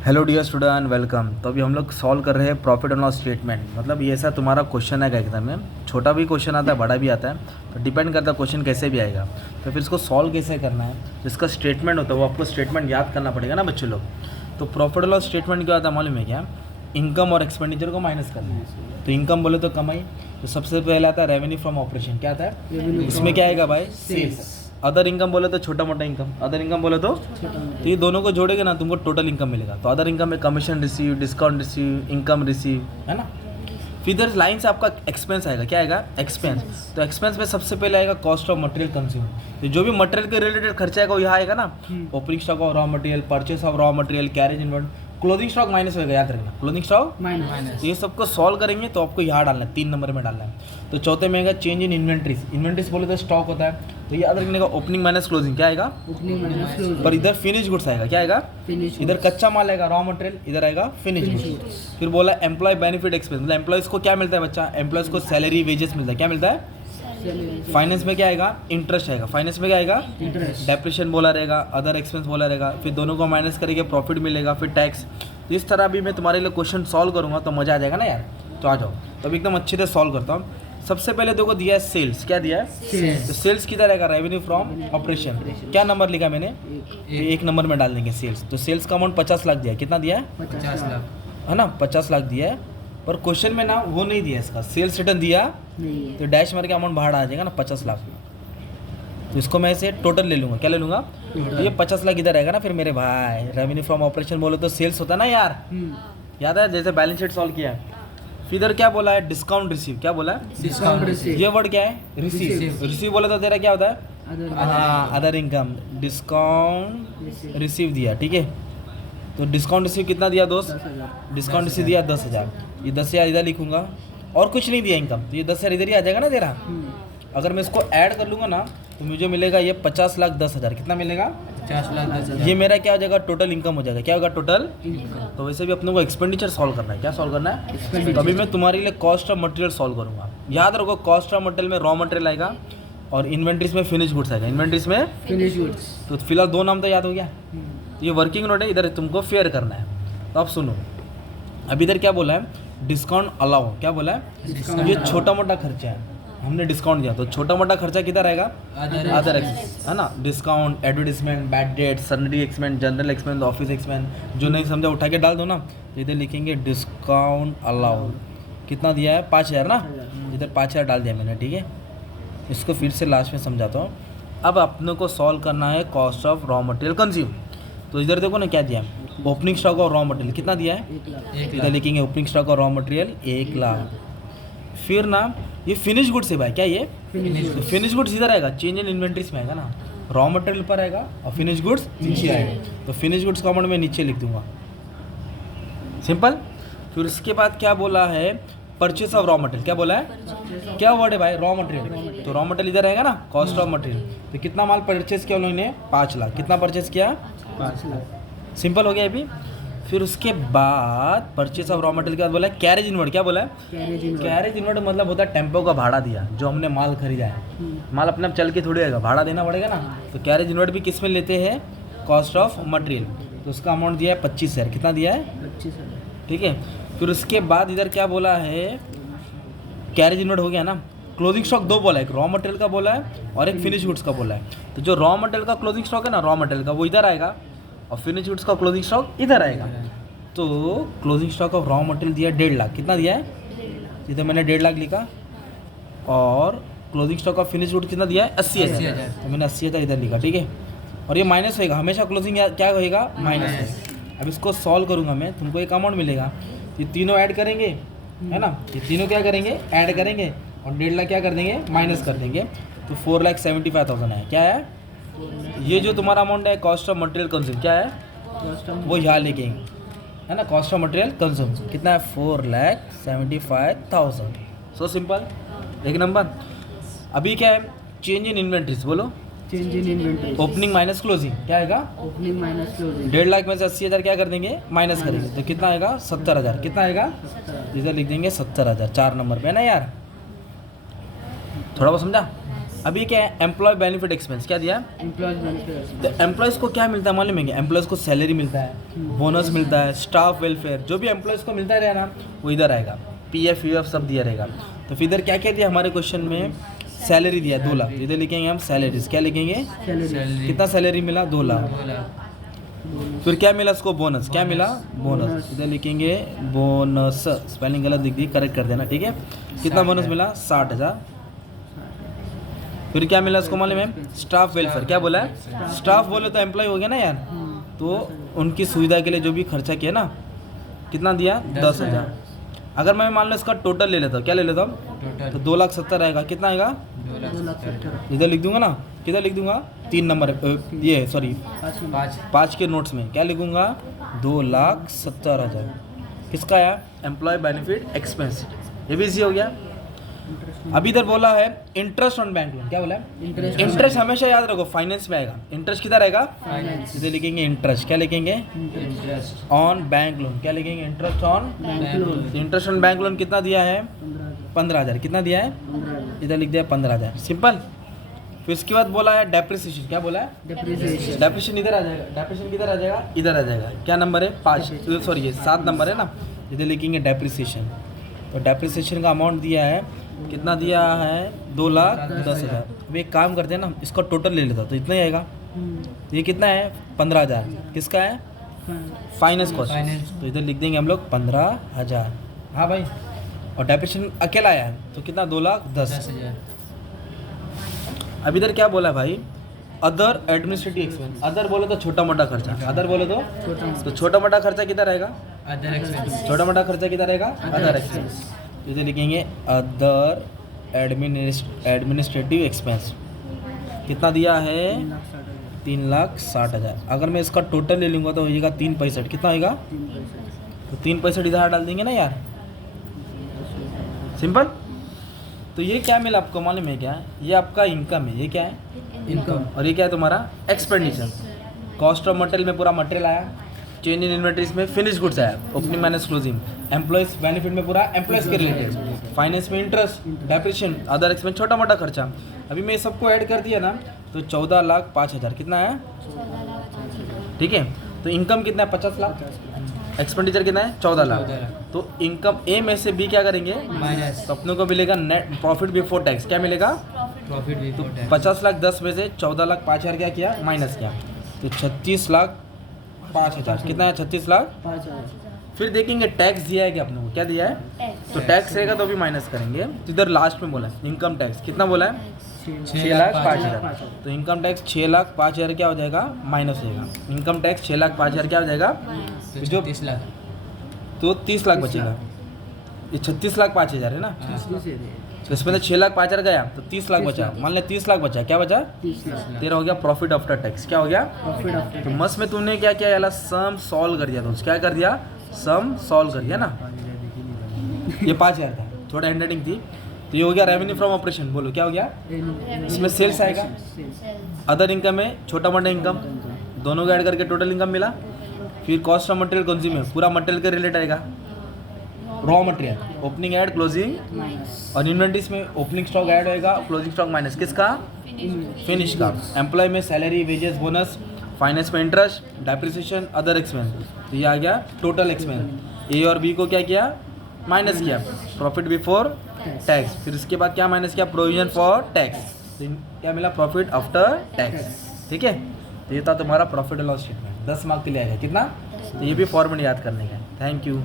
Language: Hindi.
Hello dear student, welcome. तो अभी हम लोग सॉल्व कर रहे हैं प्रॉफिट एंड लॉस स्टेटमेंट। मतलब ये ऐसा तुम्हारा क्वेश्चन है एग्जाम में, छोटा भी क्वेश्चन आता है, बड़ा भी आता है, तो डिपेंड करता है क्वेश्चन कैसे भी आएगा। तो फिर इसको सॉल्व कैसे करना है, जिसका स्टेटमेंट होता है वो आपको स्टेटमेंट याद करना पड़ेगा ना बच्चे लोग। तो प्रॉफिट एंड लॉस स्टेटमेंट क्या होता है मालूम है क्या? इनकम और एक्सपेंडिचर को माइनस करना है। तो इनकम बोले तो कमाई, तो सबसे पहले आता है रेवेन्यू फ्रॉम ऑपरेशन। क्या आता है इसमें? क्या आएगा भाई? सेल्स। अदर इनकम बोले तो छोटा मोटा इनकम, अदर इनकम बोले तो ये दोनों को जोड़ेगे ना तुमको टोटल इनकम मिलेगा। तो अदर इनकम में commission receive, discount receive, income receive, है ना। फिर इधर लाइन से आपका एक्सपेंस आएगा। क्या आएगा? एक्सपेंस। तो एक्सपेंस में सबसे पहले आएगा कॉस्ट ऑफ मटेरियल कंज्यूम। तो जो भी मटेरियल के रिलेटेड खर्चा आएगा वो यहाँ आएगा ना। Opening stock of raw material, purchase of raw material, carriage inward, clothing stock minus होगा, याद रखना। Clothing stock minus. ये सबको सॉल्व करेंगे तो आपको यहाँ डालना है, 3 नंबर में डालना है। तो चौथे में आएगा चेंज इन इन्वेंट्रीज। इन्वेंट्रीज बोले तो स्टॉक होता है, तो याद रखने का ओपनिंग माइनस क्लोजिंग। क्या आएगा? पर इधर फिनिश गुड्स आएगा। क्या आएगा? इधर कच्चा माल आएगा रॉ मटेरियल, इधर आएगा फिनिश गुड्स। फिर बोला एम्प्लॉय बेनिफिट एक्सपेंस, मतलब एम्प्लॉयज को क्या मिलता है बच्चा? एम्प्लॉयज को सैलरी वेजेस मिलता है। क्या मिलता है? फाइनेंस में क्या आएगा? इंटरेस्ट आएगा। फाइनेंस में क्या आएगा? डेप्रिशिएशन बोला रहेगा, अदर एक्सपेंस बोला रहेगा। फिर दोनों को माइनस करके प्रॉफिट मिलेगा, फिर टैक्स। इस तरह भी मैं तुम्हारे लिए क्वेश्चन सॉल्व करूंगा तो मज़ा आ जाएगा ना यार। तो आ जाओ, तो अभी एकदम अच्छे से सॉल्व करता हूँ। सबसे पहले देखो दिया है सेल्स। क्या दिया है? तो सेल्स किधर रहेगा? Revenue from operation. क्या नंबर लिखा मैंने? 1 नंबर में डाल देंगे सेल्स। तो सेल्स का अमाउंट 50 लाख दिया है। कितना दिया है? 50 लाख है ना, 50 लाख दिया है। पर क्वेश्चन में ना वो नहीं दिया इसका, सेल्स रिटर्न दिया नहीं, तो डैश मार के अमाउंट बाहर आ जाएगा ना, 50 लाख। तो इसको मैं इसे टोटल ले लूँगा। क्या ले लूँगा? तो ये 50 लाख इधर रहेगा ना। फिर मेरे भाई रेवेन्यू फ्रॉम ऑपरेशन बोलो तो सेल्स होता है ना यार, याद है जैसे बैलेंस शीट सॉल्व किया है। फिर इधर क्या बोला है? Discount receive. क्या बोला है? Discount receive. ये वर्ड क्या है? रिसीव। रिसीव बोला तो तेरा क्या होता है? हाँ, अदर इनकम। डिस्काउंट रिसीव दिया, ठीक है। तो डिस्काउंट रिसीव कितना दिया दोस्त? डिस्काउंट रिसीव दिया 10,000। ये 10,000 इधर लिखूंगा और कुछ नहीं दिया इनकम, तो ये 10,000 इधर ही आ जाएगा ना तेरा। अगर मैं इसको ऐड कर लूँगा ना तो मुझे मिलेगा ये 50 लाख 10,000। कितना मिलेगा? 50 लाख 10,000। ये मेरा क्या हो जाएगा? टोटल इनकम हो जाएगा। क्या होगा? टोटल। तो वैसे भी अपने को एक्सपेंडिचर सॉल्व करना है। क्या सॉल्व करना है? तो अभी मैं तुम्हारे लिए कॉस्ट ऑफ मटेरियल सॉल्व करूँगा। याद रखो, कॉस्ट ऑफ मटेरियल में रॉ मटेरियल आएगा और इन्वेंट्रीज में फिनिश गुड्स आएगा। इन्वेंट्रीज में फिनिश गुड्स। तो फिलहाल 2 नाम तो याद हो गया। ये वर्किंग नोट है, इधर तुमको फेयर करना है। तो अब सुनो, अभी इधर क्या बोला है? Discount allow. क्या बोला है? ये छोटा मोटा खर्चा है, हमने डिस्काउंट दिया। तो छोटा मोटा खर्चा किधर आएगा? अदर एक्सपेंस, है ना। Discount, advertisement, bad debt, salary expense, general expense, office expense. जो नहीं समझा उठा के डाल दो ना। तो इधर लिखेंगे डिस्काउंट अलाउ। कितना दिया है? 5,000 ना। इधर 5,000 डाल दिया मैंने, ठीक है। इसको फिर से लास्ट में समझाता हूँ। अब अपने को सॉल्व करना है cost of raw material consume. तो इधर देखो ना क्या दिया है? ओपनिंग स्टॉक और रॉ मटेरियल कितना दिया है? 1 इधर लिखेंगे ओपनिंग स्टॉक और रॉ मटेरियल 1 लाख। फिर ना ये फिनिश गुड्स है भाई। क्या ये? तो फिनिश गुड्स इधर आएगा, चेंज इन इन्वेंट्रीज में आएगा ना। रॉ मटेरियल पर आएगा और फिनिश गुड्स नीचे आएगा। तो फिनिश गुड्स का अमाउंट मैं नीचे लिख दूंगा, सिंपल। फिर उसके बाद क्या बोला है? Purchase of raw material. क्या बोला है? क्या वर्ड है भाई? Raw material. तो रॉ मटेरियल इधर आएगा ना, कॉस्ट ऑफ मटेरियल। तो कितना माल परचेस किया उन्होंने? 5 लाख। कितना परचेस किया? 5 लाख। सिंपल हो गया अभी। फिर उसके बाद परचेस ऑफ रॉ मटेरियल के बाद बोला है कैरेज इनवर्ड। क्या बोला है? कैरेज इनवर्ड मतलब होता है टेम्पो का भाड़ा दिया, जो हमने माल खरीदा है। माल अपने आप चल के थोड़ी आएगा, भाड़ा देना पड़ेगा ना। तो कैरेज इनवर्ड भी किस में लेते हैं? Cost of material. तो उसका अमाउंट दिया है 25,000। कितना दिया है? 25,000। ठीक है। फिर उसके बाद इधर क्या बोला है? कैरेज इनवर्ड हो गया ना। क्लोजिंग स्टॉक 2 बोला है, एक रॉ मटेरियल का बोला है और एक फिनिश गुड्स का बोला है। तो जो रॉ मटेरियल का क्लोजिंग स्टॉक है ना, रॉ मटेरियल का, वो इधर आएगा और फिनिश गुड्स का क्लोजिंग स्टॉक इधर आएगा। तो closing stock of raw material दिया 1.5 लाख। कितना दिया है? इधर मैंने 1.5 लाख लिखा। और closing stock of finish good कितना दिया है? 80,000। तो मैंने 80,000 इधर लिखा, ठीक है। और ये माइनस होएगा हमेशा, क्लोजिंग क्या होएगा? माइनस। अब इसको सॉल्व करूँगा मैं, तुमको एक अमाउंट मिलेगा। ये तीनों ऐड करेंगे, है ना। ये तीनों क्या करेंगे? ऐड करेंगे और 1.5 लाख क्या कर देंगे? माइनस कर देंगे। तो 4,75,000 है। क्या है? ये जो तुम्हारा अमाउंट है कॉस्ट ऑफ मटेरियल कंज्यूम, क्या है? वो यहाँ लिखेंगे, है ना। कॉस्ट ऑफ मटेरियल कंज्यूम कितना है? 4,75,000। सो सिंपल, एक नंबर। अभी क्या है? Change in inventories. बोलो। Change in inventory. Opening minus closing. क्या आएगा? Opening minus closing. 1.5 लाख में से 80,000 क्या कर देंगे? माइनस करेंगे। तो कितना आएगा? 70,000। कितना आएगा? इधर लिख देंगे 70,000, 4 नंबर पे, है ना यार। थोड़ा बहुत समझा? अभी क्या है, एम्प्लॉय बेनिफिट एक्सपेंस क्या दिया है? एम्प्लॉयज बेनिफिट तो एम्प्लॉयज़ को क्या मिलता है मालूम है क्या? एम्प्लॉयज़ को सैलरी मिलता है, बोनस मिलता है, स्टाफ वेलफेयर, जो भी एम्प्लॉयज़ को मिलता रहेगा ना वो इधर आएगा, पीएफ यूएफ सब दिया रहेगा। तो फिर इधर क्या क्या दिया हमारे क्वेश्चन में? सैलरी दिया 2 लाख, इधर लिखेंगे हम सैलरीज, क्या लिखेंगे? सैलरी कितना सैलरी मिला? 2 लाख। फिर क्या मिला उसको? बोनस, क्या मिला? बोनस, इधर लिखेंगे बोनस, स्पेलिंग गलत लिख दी, करेक्ट कर देना, ठीक है। कितना बोनस मिला? 60,000। फिर क्या मिला उसको मालूम है? स्टाफ वेलफेयर, क्या बोला है? स्टाफ बोले तो एम्प्लॉय हो गया ना यार, तो उनकी सुविधा के लिए जो भी खर्चा किया ना, कितना दिया? 10,000। अगर मैं मान लो इसका टोटल ले लेता हूँ, क्या ले लेता हूँ? तो 2,70,000 आएगा। कितना आएगा? 2,70,000 इधर लिख दूंगा ना, किधर लिख दूंगा? 3 नंबर ये सॉरी 5 के नोट्स में क्या लिखूंगा? 2,70,000 किसका आया? Employ benefit expense. ये भी इजी हो गया। अभी इधर बोला है इंटरेस्ट ऑन बैंक लोन, क्या बोला है? इंटरेस्ट हमेशा याद रखो फाइनेंस में आएगा। इंटरेस्ट किधर आएगा? फाइनेंस इधर लिखेंगे इंटरेस्ट, क्या लिखेंगे? इंटरेस्ट ऑन बैंक लोन, क्या लिखेंगे? Interest on bank loan interest on bank loan कितना दिया है? 15,000। कितना दिया है? 15,000 इधर लिख दिया 15,000, सिंपल। फिर उसके बाद बोला है डेप्रिसिएशन, क्या बोला है? डेप्रिसिएशन डेप्रिसिएशन इधर आ जाएगा। डेप्रिसिएशन किधर आ जाएगा? इधर आ जाएगा। क्या नंबर है? 5, सॉरी ये 7 नंबर है ना, इधर लिखेंगे डेप्रिसिएशन। तो डेप्रिसिएशन का अमाउंट दिया है, कितना दिया है? 2,10,000। अब एक काम करते हैं ना, इसका टोटल ले लेता तो इतना ही आएगा। ये कितना है? 15,000। किसका है? Finance cost. तो इधर लिख देंगे हम लोग 15,000। हाँ भाई, और डेप्रिसिएशन अकेला आया है तो कितना? 2,10,000। अब इधर क्या बोला भाई? Other administrative expense. अदर बोले तो छोटा मोटा खर्चा, अदर बोले तो छोटा मोटा खर्चा किधर रहेगा? अदर एक्सपेंस छोटा मोटा खर्चा किधर रहेगा? Other expense. इधर लिखेंगे अदर एडमिनिस्ट्रेटिव एक्सपेंस। कितना दिया है? 3,60,000। अगर मैं इसका टोटल ले लूँगा तो होगा 3,65,000। कितना होगा? तो 3,65,000 इधर डाल देंगे ना यार, सिंपल। तो ये क्या मिला आपको मालूम है क्या? ये आपका इनकम है। ये क्या है? इनकम और ये क्या है तुम्हारा? एक्सपेंडिचर। कॉस्ट ऑफ मटेरियल में पूरा मटेरियल आया, चेंज इन इन्वेंटरीज में फिनिश गुड्स आया, opening minus closing, employees benefit में पूरा एम्प्लॉयज के रिलेटेड, फाइनेंस में इंटरेस्ट, डेप्रिसिएशन, अदर एक्सपेंस, छोटा मोटा खर्चा। अभी मैं सबको ऐड कर दिया ना तो 14,05,000 कितना है? ठीक है। तो इनकम कितना है? 50 लाख। एक्सपेंडिचर कितना है? 14 लाख। तो इनकम ए में से बी क्या करेंगे? माइनस तो अपने को मिलेगा नेट प्रॉफिट बिफोर टैक्स। क्या मिलेगा? प्रॉफिट तो बिफोर 50,10,000 में से 14,05,000 क्या किया? माइनस किया, तो 36,05,000 कितना है? 36,00,000। 5,000 फिर देखेंगे टैक्स दिया है कि अपने को, क्या दिया है? तो टैक्स रहेगा तो भी माइनस करेंगे। तो इधर लास्ट में बोला है इनकम टैक्स, कितना बोला है? 6,05,000। तो इनकम टैक्स 6,05,000 क्या हो जाएगा? माइनस हो जाएगा। इनकम टैक्स 6,05,000 क्या हो जाएगा? जो 30 लाख तो 30 लाख बचेगा। ये 36,05,000 है ना, तो इसमें तो 6,05,000 गया तो 30 लाख बचा। मान ले 30 लाख बचा, क्या बचा? 30 लाख तेरा हो गया प्रॉफिट आफ्टर टैक्स। क्या हो गया? प्रॉफिट आफ्टर तो मस्त में तूने क्या किया यार? सम सॉल्व कर दिया। दोस्त क्या कर दिया? सम सॉल्व कर दिया ना। ये 5,000 था, थोड़ा हैंडराइटिंग थी। तो ये हो गया रेवेन्यू फ्रॉम ऑपरेशन। बोलो क्या हो गया? इसमें सेल्स आएगा, अदर इनकम है, छोटा मोटा इनकम, दोनों को ऐड करके टोटल इनकम मिला। फिर कॉस्ट ऑफ मटेरियल कंज्यूम है, पूरा मटेरियल के रिलेट आएगा। Raw material, opening add closing, और इन्वेंटरीज में ओपनिंग स्टॉक ऐड होएगा, क्लोजिंग स्टॉक माइनस किसका? फिनिश का। एम्प्लॉय में सैलरी, वेजेस, बोनस, फाइनेंस में इंटरेस्ट, डेप्रिसिएशन, अदर एक्सपेंस। तो ये आ गया टोटल एक्सपेंस। ए और बी को क्या किया? माइनस किया, प्रॉफिट बिफोर टैक्स। फिर इसके बाद क्या माइनस किया? Provision for tax. तो क्या मिला? Profit after tax. ठीक है, तो ये था तुम्हारा profit and loss statement. 10 mark के लिए आएगा। कितना? तो ये भी फॉर्मूला याद करने का है। Thank you.